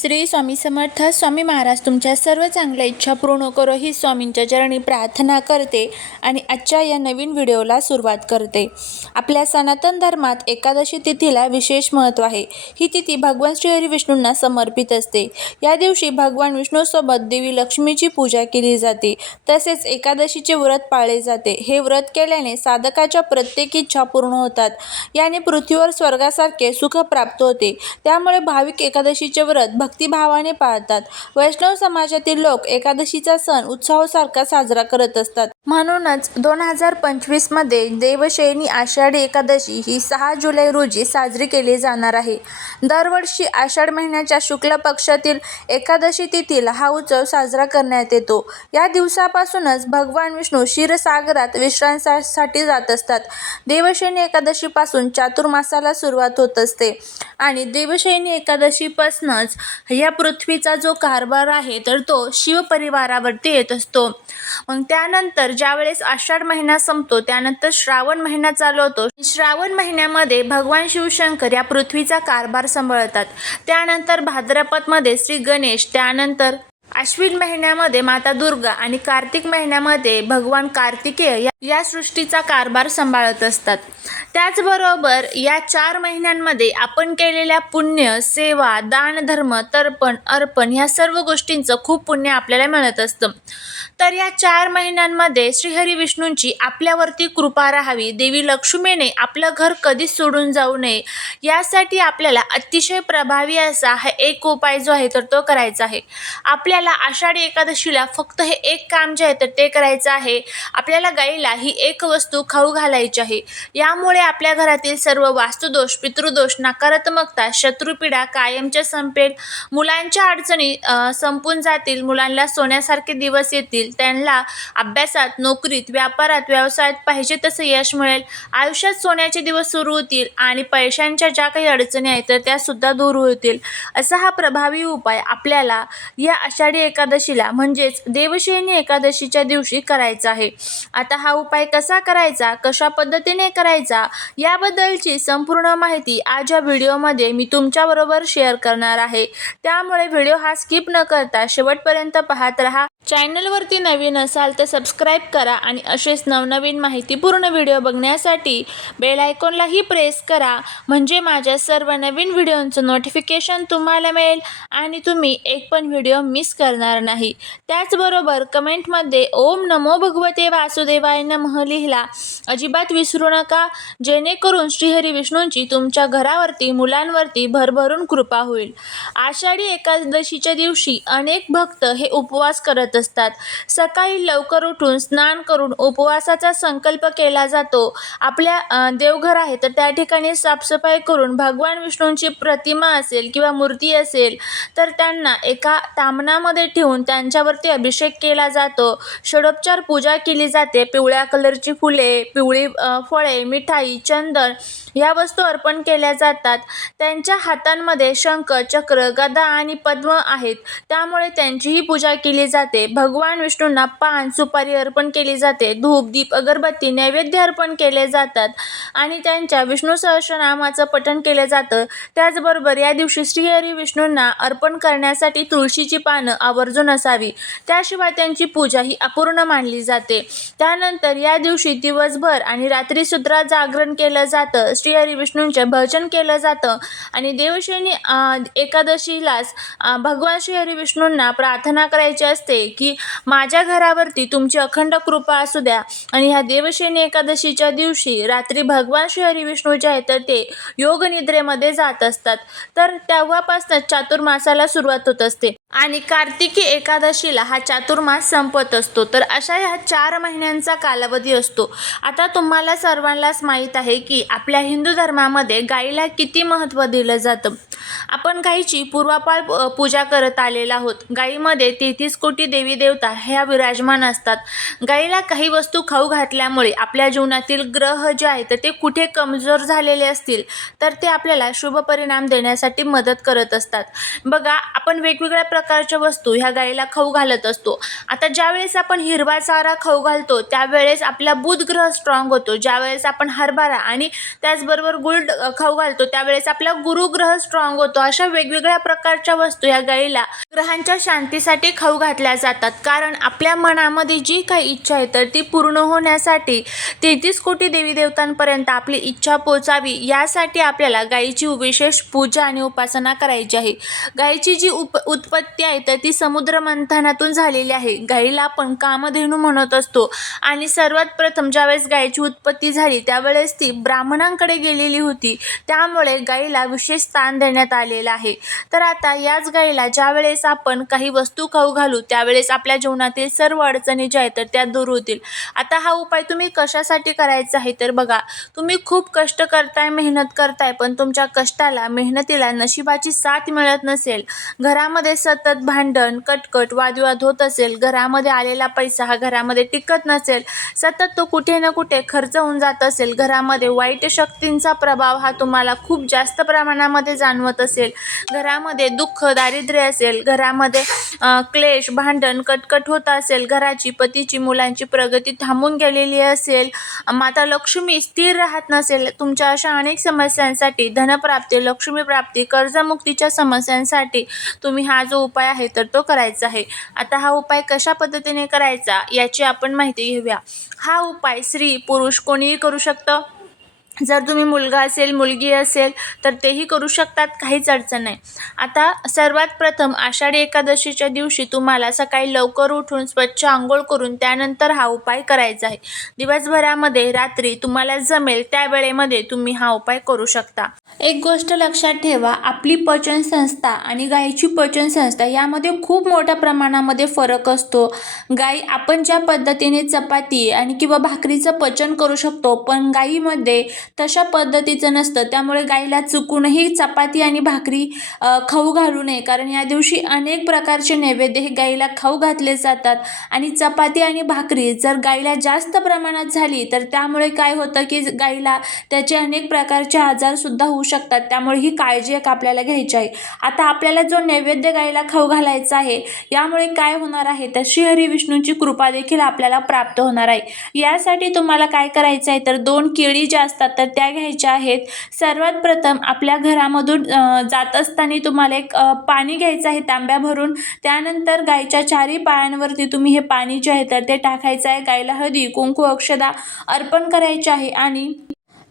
श्री स्वामी समर्थ स्वामी महाराज तुमच्या सर्व चांगल्या इच्छा पूर्ण करो ही स्वामींच्या चरणी प्रार्थना करते आणि आजच्या या नवीन व्हिडिओला सुरुवात करते. आपल्या सनातन धर्मात एकादशी तिथीला विशेष महत्त्व आहे. ही तिथी भगवान श्रीहरी विष्णूंना समर्पित असते. या दिवशी भगवान विष्णूसोबत देवी लक्ष्मीची पूजा केली जाते. तसेच एकादशीचे व्रत पाळले जाते. हे व्रत केल्याने साधकाच्या प्रत्येक इच्छा पूर्ण होतात. याने पृथ्वीवर स्वर्गासारखे सुख प्राप्त होते. त्यामुळे भाविक एकादशीचे व्रत भक्तिभावाने पाळतात. वैष्णव समाजातील लोक एकादशीचा सण उत्सवासारखा साजरा करत असतात. म्हणूनच दोन हजार पंचवीसमध्ये देवशयनी आषाढी एकादशी ही सहा जुलै रोजी साजरी केली जाणार आहे. दरवर्षी आषाढ महिन्याच्या शुक्ल पक्षातील एकादशी तिथीला हा उत्सव साजरा करण्यात येतो. या दिवसापासूनच भगवान विष्णू क्षीरसागरात विश्रांतीसाठी जात असतात. देवशयनी एकादशीपासून चातुर्मासाला सुरुवात होत असते. आणि देवशयनी एकादशीपासूनच या पृथ्वीचा जो कारभार आहे तर तो शिवपरिवारावरती येत असतो. मग त्यानंतर ज्यावेळेस आषाढ महिना संपतो त्यानंतर श्रावण महिना चालू होतो. श्रावण महिन्यामध्ये भगवान शिवशंकर या पृथ्वीचा कारभार सांभाळतात. त्यानंतर भाद्रपदमध्ये श्री गणेश त्यानंतर आश्विन महिन्यामध्ये माता दुर्गा आणि कार्तिक महिन्यामध्ये भगवान कार्तिकेय या- सृष्टीचा कारभार सांभाळत असतात. त्याचबरोबर या चार महिन्यांमध्ये आपण केलेल्या पुण्य सेवा दान धर्म तर्पण अर्पण ह्या सर्व गोष्टींचं खूप पुण्य आपल्याला मिळत असतं. तर या चार महिन्यांमध्ये श्रीहरी विष्णूंची आपल्यावरती कृपा राहावी देवी लक्ष्मीने आपलं घर कधीच सोडून जाऊ नये यासाठी आपल्याला अतिशय प्रभावी असा हा एक उपाय जो आहे तर तो करायचा आहे. आपल्याला आषाढी एकादशीला फक्त हे एक काम जे आहे तर ते करायचं आहे. आपल्याला गाईला ही एक वस्तू खाऊ घालायची आहे. यामुळे आपल्या घरातील सर्व वास्तुदोष पितृदोष नकारात्मकता शत्रुपीडा कायमच्या संपेल. मुलांच्या अडचणी संपून जातील. मुलांना सोन्यासारखे दिवस येतील. त्यांना अभ्यासात नोकरीत व्यापारात व्यवसायात पाहिजे तसं यश मिळेल. आयुष्यात सोन्याचे दिवस सुरू होतील आणि पैशांच्या ज्या काही अडचणी आहेत तर त्यासुद्धा दूर होतील. असा हा प्रभावी उपाय आपल्याला या आषाढी एकादशीला म्हणजेच देवशयनी एकादशीच्या दिवशी करायचा आहे. आता हा उपाय कसा करायचा कशा पद्धतीने करायचा याबद्दलची संपूर्ण माहिती आज या व्हिडिओमध्ये मी तुमच्याबरोबर शेअर करणार आहे. त्यामुळे व्हिडिओ हा स्किप न करता शेवटपर्यंत पाहत राहा. चॅनलवरती नवीन असाल तर सबस्क्राईब करा आणि असेच नवनवीन माहितीपूर्ण व्हिडिओ बघण्यासाठी बेल आयकॉनलाही प्रेस करा. म्हणजे माझ्या सर्व नवीन व्हिडिओंचं नोटिफिकेशन तुम्हाला मिळेल आणि तुम्ही एक पण व्हिडिओ मिस करणार नाही. त्याचबरोबर कमेंटमध्ये ओम नमो भगवते वासुदेवाय नमः लिहिला. अजिबात विसरू नका. जेणेकरून श्रीहरी विष्णूंची तुमच्या घरावरती मुलांवरती भरभरून कृपा होईल. आषाढी एकादशीच्या दिवशी अनेक भक्त हे उपवास करत असतात. सकाळी लवकर उठून स्नान करून उपवासाचा संकल्प केला जातो. आपल्या देवघर आहे तर त्या ठिकाणी साफसफाई करून भगवान विष्णूंची प्रतिमा असेल किंवा मूर्ती असेल तर त्यांना एका तामणामध्ये ठेवून त्यांच्यावरती अभिषेक केला जातो. षडोपचार पूजा केली जाते. पिवळ्या कलरची फुले पिवळी फळे मिठाई चंदन या वस्तू अर्पण केल्या जातात. त्यांच्या हातांमध्ये शंख चक्र गदा आणि पद्म आहेत. त्यामुळे त्यांचीही पूजा केली जाते. भगवान विष्णूंना पान सुपारी अर्पण केली जाते. धूप दीप अगरबत्ती नैवेद्य अर्पण केले जातात आणि त्यांच्या विष्णू सहस्रनामाचं पठण केलं जातं. त्याचबरोबर या दिवशी श्रीहरी विष्णूंना अर्पण करण्यासाठी तुळशीची पानं आवर्जून असावी. त्याशिवाय त्यांची पूजा ही अपूर्ण मानली जाते. त्यानंतर या दिवशी दिवसभर आणि रात्रीसुद्धा जागरण केलं जातं. श्रीहरी विष्णूंचे भजन केलं जातं आणि देवशयनी एकादशीलाच भगवान श्रीहरी विष्णूंना प्रार्थना करायची असते. की माझ्या घरावरती तुमची अखंड कृपा असू द्या. आणि ह्या देवशेनी एकादशीच्या दिवशी रात्री भगवान श्री विष्णू जे आहेत तर ते योगनिद्रेमध्ये जात असतात. तर तेव्हापासूनच चातुर्मासाला सुरुवात होत असते. आणि कार्तिकी एकादशीला हा चातुर्मास संपत असतो. तर अशा ह्या चार महिन्यांचा कालावधी असतो. आता तुम्हाला सर्वांनाच माहीत आहे की आपल्या हिंदू धर्मामध्ये गाईला किती महत्त्व दिलं जातं. आपण गाईची पूर्वापाळ पूजा करत आलेलो आहोत. गाईमध्ये तेहतीस कोटी देवी देवता ह्या विराजमान असतात. गाईला काही वस्तू खाऊ घातल्यामुळे आपल्या जीवनातील ग्रह जे आहेत ते कुठे कमजोर झालेले असतील तर ते आपल्याला शुभ परिणाम देण्यासाठी मदत करत असतात. बघा आपण वेगवेगळ्या प्रकारच्या वस्तू ह्या गाईला खाऊ घालत असतो. आता ज्यावेळेस आपण हिरवा चारा खाऊ घालतो त्यावेळेस आपला बुध ग्रह स्ट्रॉंग होतो. ज्यावेळेस आपण हरभरा आणि त्याचबरोबर गुळ खाऊ घालतो त्यावेळेस आपला गुरुग्रह स्ट्रॉंग होतो. अशा वेगवेगळ्या प्रकारच्या वस्तू ह्या गाईला ग्रहांच्या शांतीसाठी खाऊ घातल्या जातात. कारण आपल्या मनामध्ये जी काही इच्छा आहे तर ती पूर्ण होण्यासाठी तेहतीस कोटी देवी देवतांपर्यंत आपली इच्छा पोचावी यासाठी आपल्याला गाईची विशेष पूजा आणि उपासना करायची आहे. गाईची जी उप उत्पत्ती आहे तर ती समुद्र मंथनातून झालेली आहे. गाईला आपण कामधेनू म्हणत असतो. आणि सर्वात प्रथम ज्यावेळेस गायीची उत्पत्ती झाली त्यावेळेस ती ब्राह्मणांकडे गेलेली होती. त्यामुळे गाईला विशेष स्थान देण्यात आलेलं आहे. तर आता याच गाईला ज्यावेळेस आपण काही वस्तू खाऊ घालू त्यावेळेस आपल्या जीवनातील सर्व अडचणी ज्या आहेत तर त्या दूर होतील. आता हा उपाय तुम्ही कशासाठी करायचा आहे तर बघा तुम्ही खूप कष्ट करताय मेहनत करताय पण तुमच्या कष्टाला मेहनतीला नशिबाची साथ मिळत नसेल. घरामध्ये सतत भांडण कटकट वादविवाद होत असेल घरामध्ये आलेला पैसा हा घरामध्ये टिकत नसेल सतत तो कुठे ना कुठे खर्च होऊन जात असेल घरामध्ये वाईट शक्तींचा प्रभाव हा तुम्हाला खूप जास्त प्रमाणामध्ये जाणवत असेल. घरामध्ये दुःख दारिद्र्य असेल घरामध्ये क्लेश भांडण कटकट होत असेल घराची पतीची मुलांची प्रगती थांबून गेलेली असेल माता लक्ष्मी स्थिर राहत नसेल तुमच्या अशा अनेक समस्यांसाठी धनप्राप्ती लक्ष्मीप्राप्ती कर्जमुक्तीच्या समस्यांसाठी तुम्ही हा जो उपाय आहे तर तो करायचा आहे. आता हा उपाय कशा पद्धतीने करायचा याची आपण माहिती घेऊया. हा उपाय स्त्री पुरुष कोणीही करू शकतं? जर तुम्ही मुलगा असेल मुलगी असेल तर तेही करू शकतात काहीच अडचण नाही. आता सर्वात प्रथम आषाढी एकादशीच्या दिवशी तुम्हाला सकाळी लवकर उठून स्वच्छ आंघोळ करून त्यानंतर हा उपाय करायचा आहे. दिवसभरामध्ये रात्री तुम्हाला जमेल त्या वेळेमध्ये तुम्ही हा उपाय करू शकता. एक गोष्ट लक्षात ठेवा आपली पचन संस्था आणि गायीची पचन संस्था यामध्ये खूप मोठ्या प्रमाणामध्ये फरक असतो. गाई आपण ज्या पद्धतीने चपाती आणि किंवा भाकरीचं पचन करू शकतो पण गाईमध्ये तशा पद्धतीचं नसतं. त्यामुळे गाईला चुकूनही चपाती आणि भाकरी खाऊ घालू नये. कारण या दिवशी अनेक प्रकारचे नैवेद्य हे गाईला खाऊ घातले जातात. आणि चपाती आणि भाकरी जर गाईला जास्त प्रमाणात झाली तर त्यामुळे काय होतं की गाईला त्याचे अनेक प्रकारचे आजारसुद्धा होऊ शकतात. त्यामुळे ही काळजी एक आपल्याला घ्यायची आहे. आता आपल्याला जो नैवेद्य गाईला खाऊ घालायचा आहे यामुळे काय होणार आहे? तर श्रीहरी विष्णूंची कृपा देखील आपल्याला प्राप्त होणार आहे. यासाठी तुम्हाला काय करायचं आहे? तर दोन केळी ज्या असतात तर त्या घ्यायच्या आहेत. सर्वात प्रथम आपल्या घरामधून जात असताना तुम्हाला एक पाणी घ्यायचं आहे तांब्या भरून. त्यानंतर गायच्या चारही पायांवरती तुम्ही हे पाणी जे आहे तर ते टाकायचं आहे. गायला हळदी कुंकू अक्षदा अर्पण करायचे आहे आणि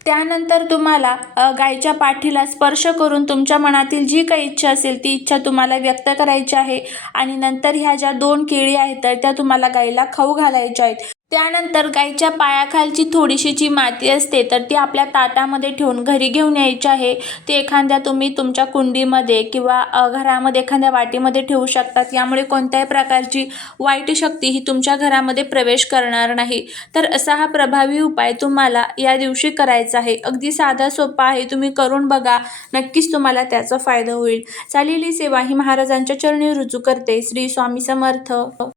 त्यानंतर तुम्हाला गायच्या पाठीला स्पर्श करून तुमच्या मनातील जी काही इच्छा असेल ती इच्छा तुम्हाला व्यक्त करायची आहे. आणि नंतर ह्या ज्या दोन केळी आहेत तर त्या तुम्हाला गायीला खाऊ घालायच्या आहेत. त्यानंतर गाईच्या पायाखालची थोडीशी जी माती असते तर ती आपल्या ताटामध्ये ठेवून घरी घेऊन यायची आहे. ती एखाद्या तुम्ही तुमच्या कुंडीमध्ये किंवा घरामध्ये एखाद्या वाटीमध्ये ठेवू शकतात. यामुळे कोणत्याही प्रकारची वाईट शक्ती ही तुमच्या घरामध्ये प्रवेश करणार नाही. तर असा हा प्रभावी उपाय तुम्हाला या दिवशी करायचा आहे. अगदी साधा सोपा आहे. तुम्ही करून बघा. नक्कीच तुम्हाला त्याचा फायदा होईल. चालेली सेवा ही महाराजांच्या चरणी रुजू करते. श्री स्वामी समर्थ.